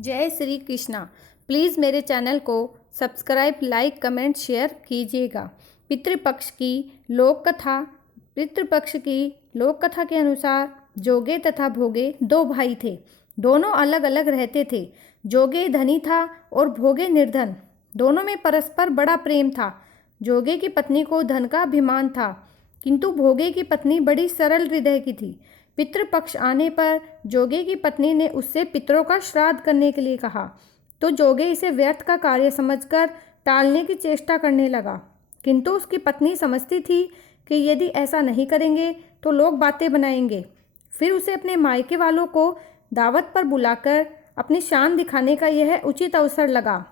जय श्री कृष्णा। प्लीज़ मेरे चैनल को सब्सक्राइब, लाइक, कमेंट, शेयर कीजिएगा। पितृपक्ष की लोक कथा के अनुसार जोगे तथा भोगे दो भाई थे। दोनों अलग अलग रहते थे। जोगे धनी था और भोगे निर्धन। दोनों में परस्पर बड़ा प्रेम था। जोगे की पत्नी को धन का अभिमान था, किंतु भोगे की पत्नी बड़ी सरल हृदय की थी। पितृपक्ष आने पर जोगे की पत्नी ने उससे पितरों का श्राद्ध करने के लिए कहा, तो जोगे इसे व्यर्थ का कार्य समझकर टालने की चेष्टा करने लगा। किंतु उसकी पत्नी समझती थी कि यदि ऐसा नहीं करेंगे तो लोग बातें बनाएंगे। फिर उसे अपने मायके वालों को दावत पर बुलाकर अपनी शान दिखाने का यह उचित अवसर लगा।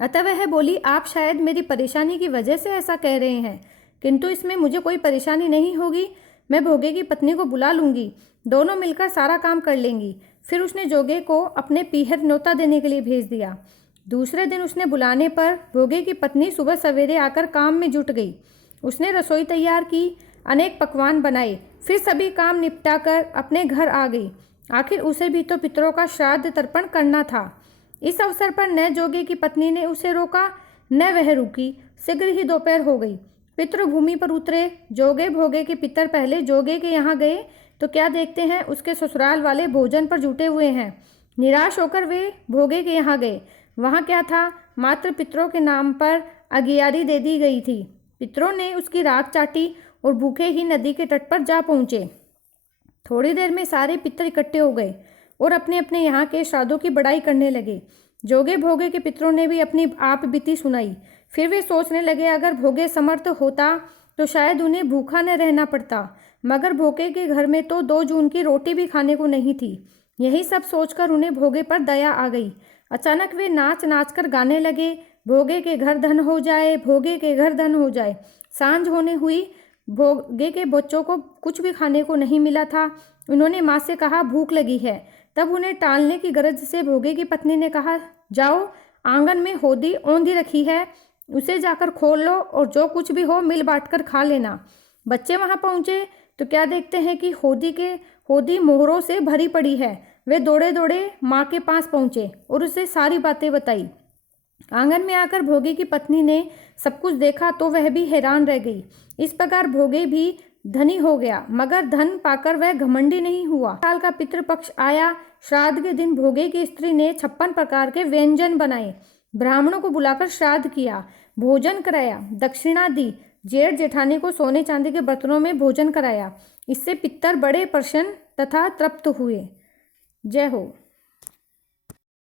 अतः वह बोली, आप शायद मेरी परेशानी की वजह से ऐसा कह रहे हैं, किंतु इसमें मुझे कोई परेशानी नहीं होगी। मैं भोगे की पत्नी को बुला लूँगी, दोनों मिलकर सारा काम कर लेंगी। फिर उसने जोगे को अपने पीहर न्योता देने के लिए भेज दिया। दूसरे दिन उसने बुलाने पर भोगे की पत्नी सुबह सवेरे आकर काम में जुट गई। उसने रसोई तैयार की, अनेक पकवान बनाए, फिर सभी काम निपटाकर अपने घर आ गई। आखिर उसे भी तो पितरों का श्राद्ध तर्पण करना था। इस अवसर पर न जोगे की पत्नी ने उसे रोका, न वह रुकी। शीघ्र ही दोपहर हो गई। पितृभूमि पर उतरे। जोगे भोगे के पितर पहले जोगे के यहाँ गए तो क्या देखते हैं, उसके ससुराल वाले भोजन पर जुटे हुए हैं। निराश होकर वे भोगे के यहाँ गए। वहाँ क्या था, मात्र पितरों के नाम पर अगियारी दे दी गई थी। पितरों ने उसकी राख चाटी और भूखे ही नदी के तट पर जा पहुँचे। थोड़ी देर में सारे पितर इकट्ठे हो गए और अपने अपने यहाँ के श्राद्धों की बड़ाई करने लगे। जोगे भोगे के पितरों ने भी अपनी आप बीती सुनाई। फिर वे सोचने लगे, अगर भोगे समर्थ होता तो शायद उन्हें भूखा न रहना पड़ता, मगर भोगे के घर में तो 2 जून की रोटी भी खाने को नहीं थी। यही सब सोचकर उन्हें भोगे पर दया आ गई। अचानक वे नाच नाच कर गाने लगे, भोगे के घर धन हो जाए, भोगे के घर धन हो जाए। सांझ होने हुई। भोगे के बच्चों को कुछ भी खाने को नहीं मिला था। उन्होंने माँ से कहा, भूख लगी है। तब उन्हें टालने की गरज से भोगे की पत्नी ने कहा, जाओ, आंगन में होदी औंधी रखी है, उसे जाकर खोल लो और जो कुछ भी हो मिल बांट कर खा लेना। बच्चे वहां पहुंचे तो क्या देखते हैं कि होदी मोहरों से भरी पड़ी है। वे दौड़े दौड़े माँ के पास पहुंचे और उसे सारी बातें बताई। आंगन में आकर भोगे की पत्नी ने सब कुछ देखा तो वह भी हैरान रह गई। इस प्रकार भोगे भी धनी हो गया, मगर धन पाकर वह घमंडी नहीं हुआ। साल का पितृपक्ष आया। श्राद्ध के दिन भोगे की स्त्री ने 56 प्रकार के व्यंजन बनाए। ब्राह्मणों को बुलाकर श्राद्ध किया, भोजन कराया, दक्षिणा दी। जेठ जेठानी को सोने चांदी के बर्तनों में भोजन कराया। इससे पितर बड़े प्रसन्न तथा तृप्त हुए। जय हो।